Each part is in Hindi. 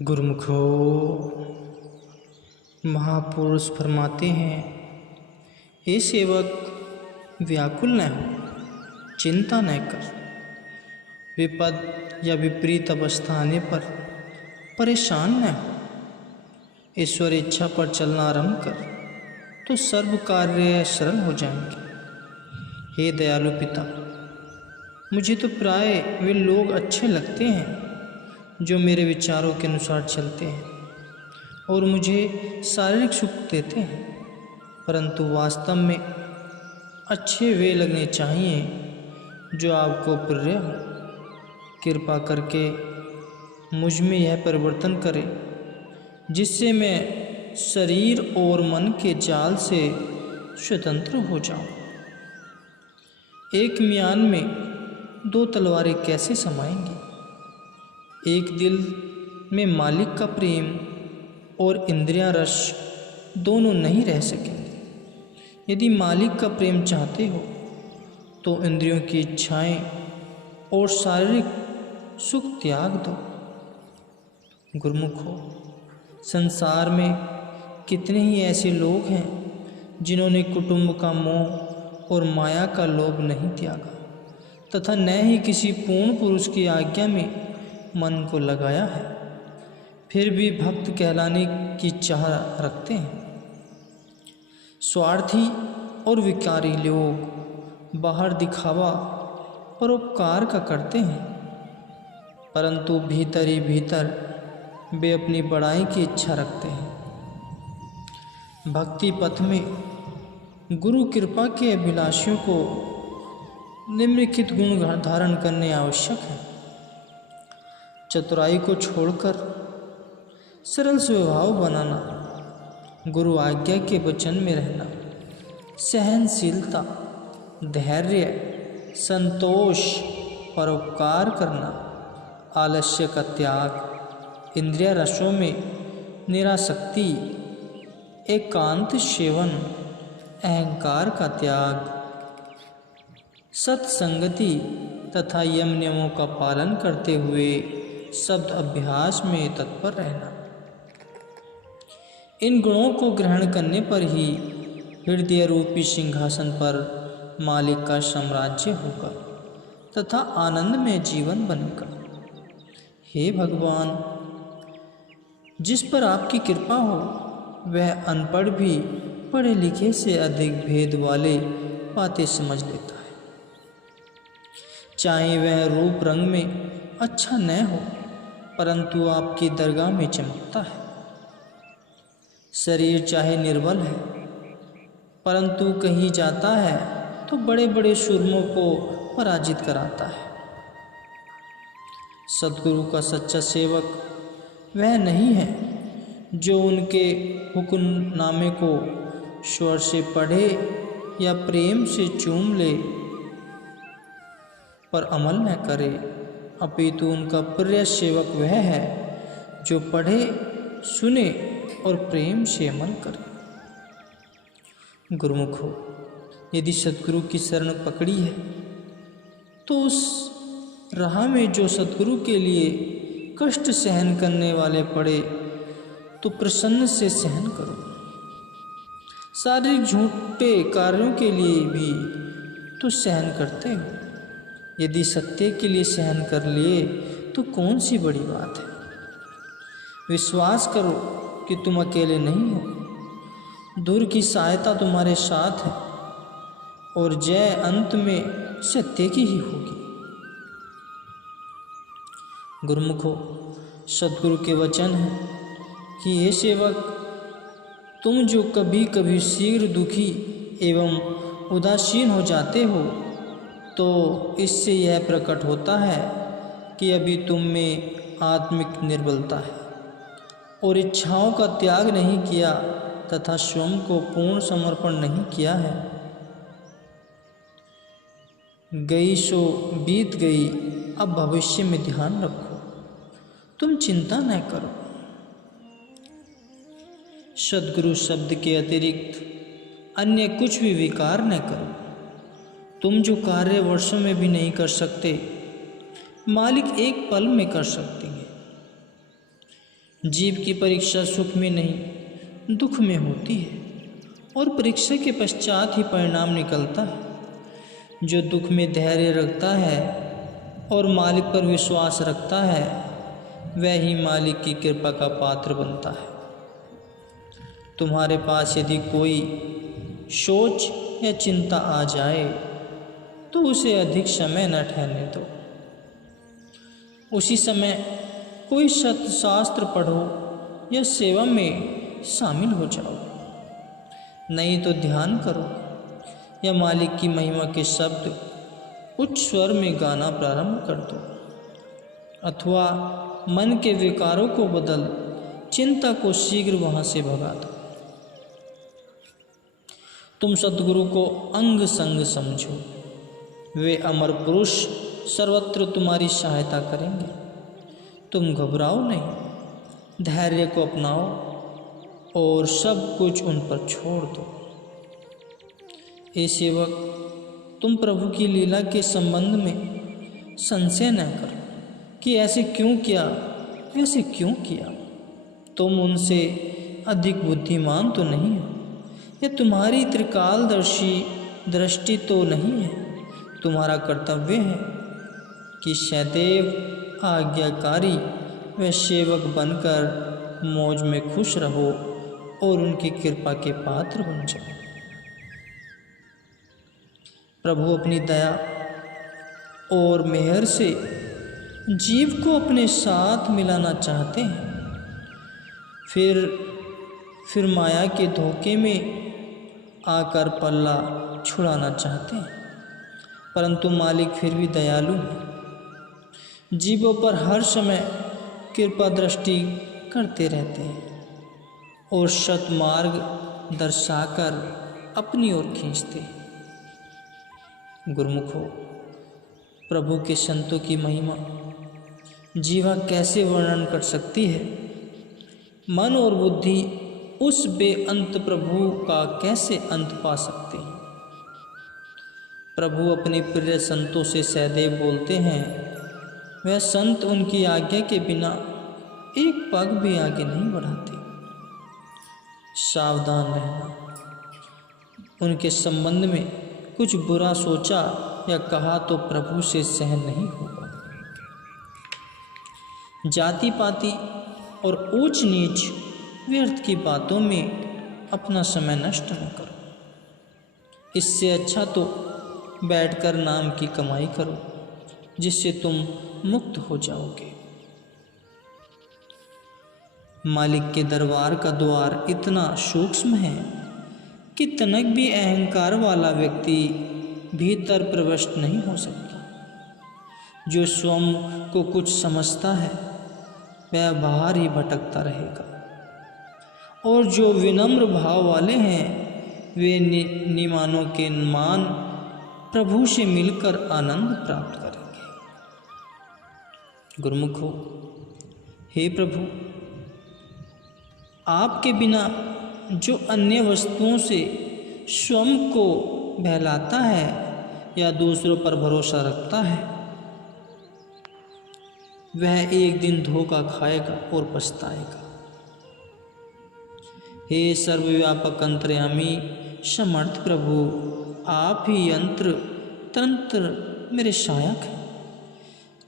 गुरुमुखो महापुरुष फरमाते हैं, हे सेवक व्याकुल न हो, चिंता न कर। विपद या विपरीत अवस्था आने पर परेशान न हो। ईश्वर इच्छा पर चलना आरंभ कर तो सर्व कार्य सरल हो जाएंगे। हे दयालु पिता, मुझे तो प्राय वे लोग अच्छे लगते हैं जो मेरे विचारों के अनुसार चलते हैं और मुझे शारीरिक सुख देते हैं, परंतु वास्तव में अच्छे वे लगने चाहिए जो आपको प्रिय हो। कृपा करके मुझ में यह परिवर्तन करें जिससे मैं शरीर और मन के जाल से स्वतंत्र हो जाऊं। एक म्यान में दो तलवारें कैसे समाएंगी? एक दिल में मालिक का प्रेम और इंद्रिया रस दोनों नहीं रह सकेंगे। यदि मालिक का प्रेम चाहते हो तो इंद्रियों की इच्छाएं और शारीरिक सुख त्याग दो। गुरुमुखो, संसार में कितने ही ऐसे लोग हैं जिन्होंने कुटुंब का मोह और माया का लोभ नहीं त्यागा तथा न ही किसी पूर्ण पुरुष की आज्ञा में मन को लगाया है, फिर भी भक्त कहलाने की चाह रखते हैं। स्वार्थी और विकारी लोग बाहर दिखावा परोपकार का करते हैं, परंतु भीतर ही भीतर वे अपनी बड़ाई की इच्छा रखते हैं। भक्ति पथ में गुरु कृपा के अभिलाषियों को निम्नलिखित गुण धारण करने आवश्यक है। चतुराई को छोड़कर सरल स्वभाव बनाना, गुरु आज्ञा के वचन में रहना, सहनशीलता, धैर्य, संतोष, परोपकार करना, आलस्य का त्याग, इंद्रिय रसों में निरासक्ति, एकांत सेवन, अहंकार का त्याग, सत्संगति तथा यम नियमों का पालन करते हुए शब्द अभ्यास में तत्पर रहना। इन गुणों को ग्रहण करने पर ही हृदय रूपी सिंहासन पर मालिक का साम्राज्य होगा तथा आनंद में जीवन बनेगा। हे भगवान, जिस पर आपकी कृपा हो वह अनपढ़ भी पढ़े लिखे से अधिक भेद वाले बातें समझ लेता है। चाहे वह रूप रंग में अच्छा न हो, परंतु आपकी दरगाह में चमकता है। शरीर चाहे निर्बल है, परंतु कहीं जाता है तो बड़े बड़े सूरमों को पराजित कराता है। सद्गुरु का सच्चा सेवक वह नहीं है जो उनके हुक्मनामे को स्वर से पढ़े या प्रेम से चूम ले पर अमल न करे, अपितु उनका प्रिय सेवक वह है जो पढ़े, सुने और प्रेम से अमल करे। गुरुमुखो, यदि सद्गुरु की शरण पकड़ी है तो उस राह में जो सद्गुरु के लिए कष्ट सहन करने वाले पड़े तो प्रसन्न से सहन करो। शारीरिक झूठे कार्यों के लिए भी तो सहन करते हो, यदि सत्य के लिए सहन कर लिए तो कौन सी बड़ी बात है। विश्वास करो कि तुम अकेले नहीं हो, दूर की सहायता तुम्हारे साथ है और जय अंत में सत्य की ही होगी। गुरुमुखो, सद्गुरु के वचन है कि हे सेवक, तुम जो कभी कभी शीघ्र दुखी एवं उदासीन हो जाते हो तो इससे यह प्रकट होता है कि अभी तुम में आत्मिक निर्बलता है और इच्छाओं का त्याग नहीं किया तथा स्वयं को पूर्ण समर्पण नहीं किया है। गई सो बीत गई, अब भविष्य में ध्यान रखो, तुम चिंता न करो। सद्गुरु शब्द के अतिरिक्त अन्य कुछ भी विकार न करो। तुम जो कार्य वर्षों में भी नहीं कर सकते, मालिक एक पल में कर सकते हैं। जीव की परीक्षा सुख में नहीं दुख में होती है और परीक्षा के पश्चात ही परिणाम निकलता है। जो दुख में धैर्य रखता है और मालिक पर विश्वास रखता है वह ही मालिक की कृपा का पात्र बनता है। तुम्हारे पास यदि कोई सोच या चिंता आ जाए तो उसे अधिक समय न ठहरने दो। उसी समय कोई शास्त्र पढ़ो या सेवा में शामिल हो जाओ, नहीं तो ध्यान करो या मालिक की महिमा के शब्द उच्च स्वर में गाना प्रारंभ कर दो, अथवा मन के विकारों को बदल चिंता को शीघ्र वहां से भगा दो। तुम सद्गुरु को अंग संग समझो, वे अमर पुरुष सर्वत्र तुम्हारी सहायता करेंगे। तुम घबराओ नहीं, धैर्य को अपनाओ और सब कुछ उन पर छोड़ दो। हे सेवक, तुम प्रभु की लीला के संबंध में संशय न करो कि ऐसे क्यों किया, वैसे क्यों किया। तुम उनसे अधिक बुद्धिमान तो नहीं हो, या तुम्हारी त्रिकालदर्शी दृष्टि तो नहीं है। तुम्हारा कर्तव्य है कि सदैव आज्ञाकारी व सेवक बनकर मौज में खुश रहो और उनकी कृपा के पात्र बन जाओ। प्रभु अपनी दया और मेहर से जीव को अपने साथ मिलाना चाहते हैं, फिर माया के धोखे में आकर पल्ला छुड़ाना चाहते हैं, परंतु मालिक फिर भी दयालु है। जीवों पर हर समय कृपा दृष्टि करते रहते हैं और सतमार्ग दर्शाकर अपनी ओर खींचते हैं। गुरुमुखो, प्रभु के संतों की महिमा जीवा कैसे वर्णन कर सकती है। मन और बुद्धि उस बेअंत प्रभु का कैसे अंत पा सकते हैं। प्रभु अपने प्रिय संतों से सदैव बोलते हैं, वह संत उनकी आज्ञा के बिना एक पग भी आगे नहीं बढ़ाते। सावधान रहना, उनके संबंध में कुछ बुरा सोचा या कहा तो प्रभु से सहन नहीं होगा। जाति पाति और ऊंच नीच व्यर्थ की बातों में अपना समय नष्ट न करो। इससे अच्छा तो बैठकर नाम की कमाई करो, जिससे तुम मुक्त हो जाओगे। मालिक के दरबार का द्वार इतना सूक्ष्म है कि तनक भी अहंकार वाला व्यक्ति भीतर प्रविष्ट नहीं हो सकता। जो स्वयं को कुछ समझता है वह बाहर ही भटकता रहेगा, और जो विनम्र भाव वाले हैं वे निमानों के मान प्रभु से मिलकर आनंद प्राप्त करेंगे। गुरुमुखो, हे प्रभु, आपके बिना जो अन्य वस्तुओं से स्वयं को बहलाता है या दूसरों पर भरोसा रखता है वह एक दिन धोखा खाएगा और पछताएगा। हे सर्वव्यापक अंतर्यामी समर्थ प्रभु, आप ही यंत्र तंत्र मेरे सहायक हैं।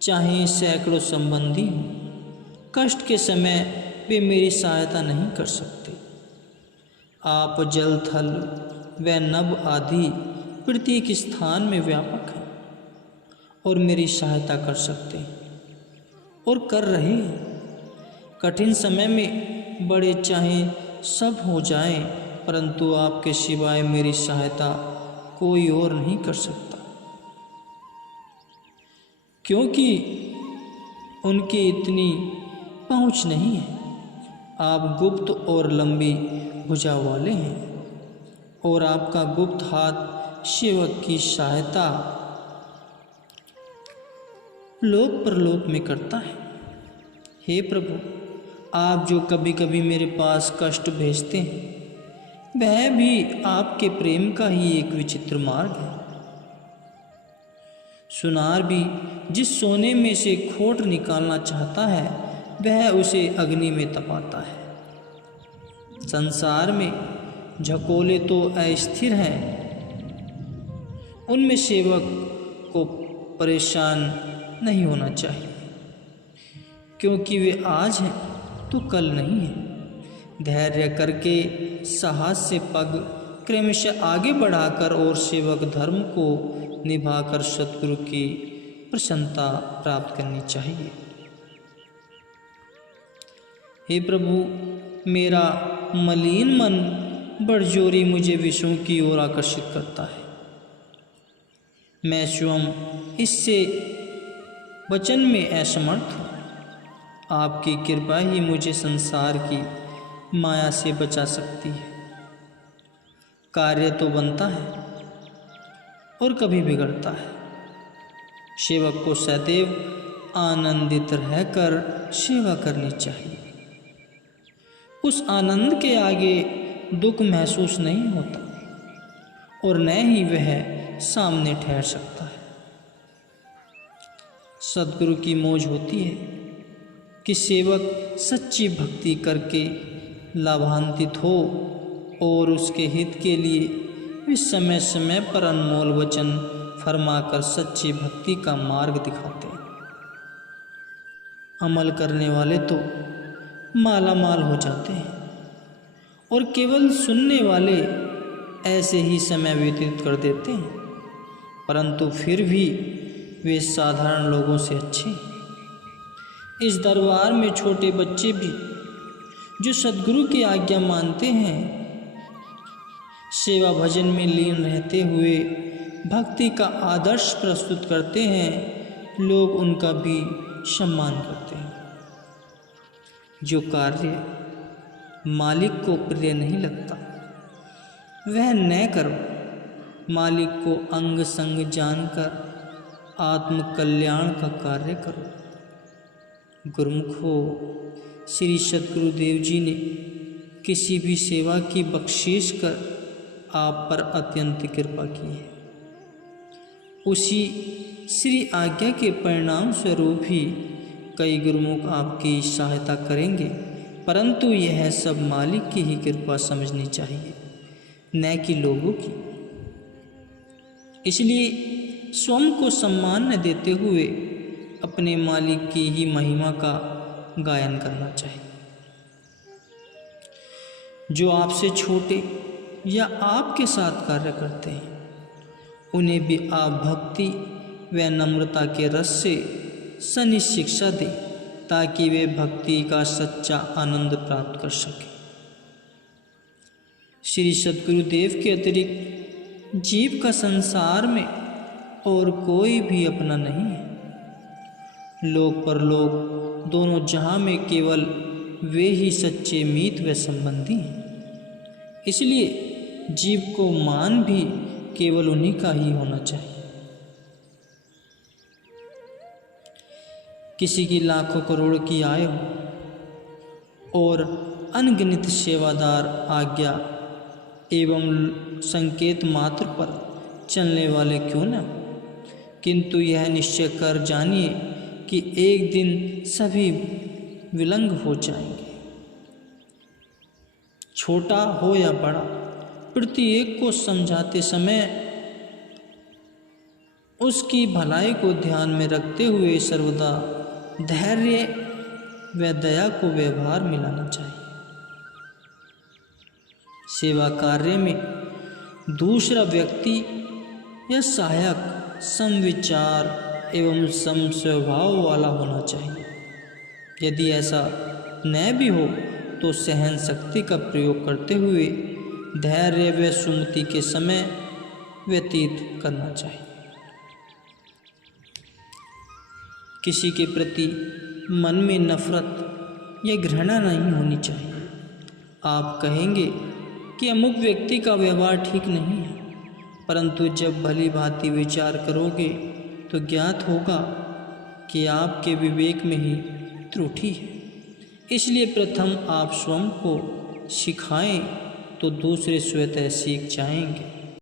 चाहे सैकड़ों संबंधी हों, कष्ट के समय वे मेरी सहायता नहीं कर सकते। आप जल थल व नभ आदि प्रत्येक स्थान में व्यापक हैं और मेरी सहायता कर सकते हैं और कर रहे हैं। कठिन समय में बड़े चाहे सब हो जाएं, परंतु आपके सिवाय मेरी सहायता कोई और नहीं कर सकता, क्योंकि उनकी इतनी पहुंच नहीं है। आप गुप्त और लंबी भुजा वाले हैं और आपका गुप्त हाथ सेवक की सहायता लोक परलोक में करता है। हे प्रभु, आप जो कभी कभी मेरे पास कष्ट भेजते हैं वह भी आपके प्रेम का ही एक विचित्र मार्ग है। सुनार भी जिस सोने में से खोट निकालना चाहता है वह उसे अग्नि में तपाता है। संसार में झकोले तो अस्थिर हैं, उनमें सेवक को परेशान नहीं होना चाहिए, क्योंकि वे आज हैं तो कल नहीं है। धैर्य करके साहस से पग क्रमशः आगे बढ़ाकर और सेवक धर्म को निभाकर सद्गुरु की प्रसन्नता प्राप्त करनी चाहिए। हे प्रभु, मेरा मलिन मन बड़जोरी मुझे विषयों की ओर आकर्षित करता है। मैं स्वयं इससे वचन में असमर्थ हूँ। आपकी कृपा ही मुझे संसार की माया से बचा सकती है। कार्य तो बनता है और कभी बिगड़ता है। सेवक को सदैव आनंदित रहकर सेवा करनी चाहिए। उस आनंद के आगे दुख महसूस नहीं होता और न ही वह सामने ठहर सकता है। सद्गुरु की मौज होती है कि सेवक सच्ची भक्ति करके लाभान्वित हो और उसके हित के लिए वे समय समय पर अनमोल वचन फरमाकर सच्ची भक्ति का मार्ग दिखाते हैं। अमल करने वाले तो माला माल हो जाते हैं और केवल सुनने वाले ऐसे ही समय व्यतीत कर देते हैं, परंतु फिर भी वे साधारण लोगों से अच्छे। इस दरबार में छोटे बच्चे भी जो सद्गुरु की आज्ञा मानते हैं, सेवा भजन में लीन रहते हुए भक्ति का आदर्श प्रस्तुत करते हैं, लोग उनका भी सम्मान करते हैं। जो कार्य मालिक को प्रिय नहीं लगता वह न करो। मालिक को अंग संग जानकर आत्म कल्याण का कार्य करो। गुरुमुखो, श्री सद्गुरुदेव जी ने किसी भी सेवा की बख्शीश कर आप पर अत्यंत कृपा की है। उसी श्री आज्ञा के परिणाम स्वरूप ही कई गुरुमुख आपकी सहायता करेंगे, परंतु यह सब मालिक की ही कृपा समझनी चाहिए, न कि लोगों की। इसलिए स्वयं को सम्मान न देते हुए अपने मालिक की ही महिमा का गायन करना चाहिए। जो आपसे छोटे या आपके साथ कार्य करते हैं, उन्हें भी आप भक्ति व नम्रता के रस से सनी शिक्षा दें, ताकि वे भक्ति का सच्चा आनंद प्राप्त कर सकें। श्री सद्गुरुदेव के अतिरिक्त जीव का संसार में और कोई भी अपना नहीं है। लोक परलोक दोनों जहां में केवल वे ही सच्चे मीत व संबंधी हैं। इसलिए जीव को मान भी केवल उन्हीं का ही होना चाहिए। किसी की लाखों करोड़ की आय हो और अनगिनत सेवादार आज्ञा एवं संकेत मात्र पर चलने वाले क्यों न, किंतु यह निश्चय कर जानिए कि एक दिन सभी विलंग हो जाएंगे। छोटा हो या बड़ा, प्रत्येक को समझाते समय उसकी भलाई को ध्यान में रखते हुए सर्वदा धैर्य व दया को व्यवहार में लाना चाहिए। सेवा कार्य में दूसरा व्यक्ति या सहायक समविचार एवं समस्वभाव वाला होना चाहिए। यदि ऐसा न भी हो तो सहन शक्ति का प्रयोग करते हुए धैर्य व सुमति के समय व्यतीत करना चाहिए। किसी के प्रति मन में नफरत या घृणा नहीं होनी चाहिए। आप कहेंगे कि अमुक व्यक्ति का व्यवहार ठीक नहीं है, परंतु जब भली भांति विचार करोगे तो ज्ञात होगा कि आपके विवेक में ही त्रुटि है। इसलिए प्रथम आप स्वयं को सिखाएं तो दूसरे स्वतः सीख जाएंगे।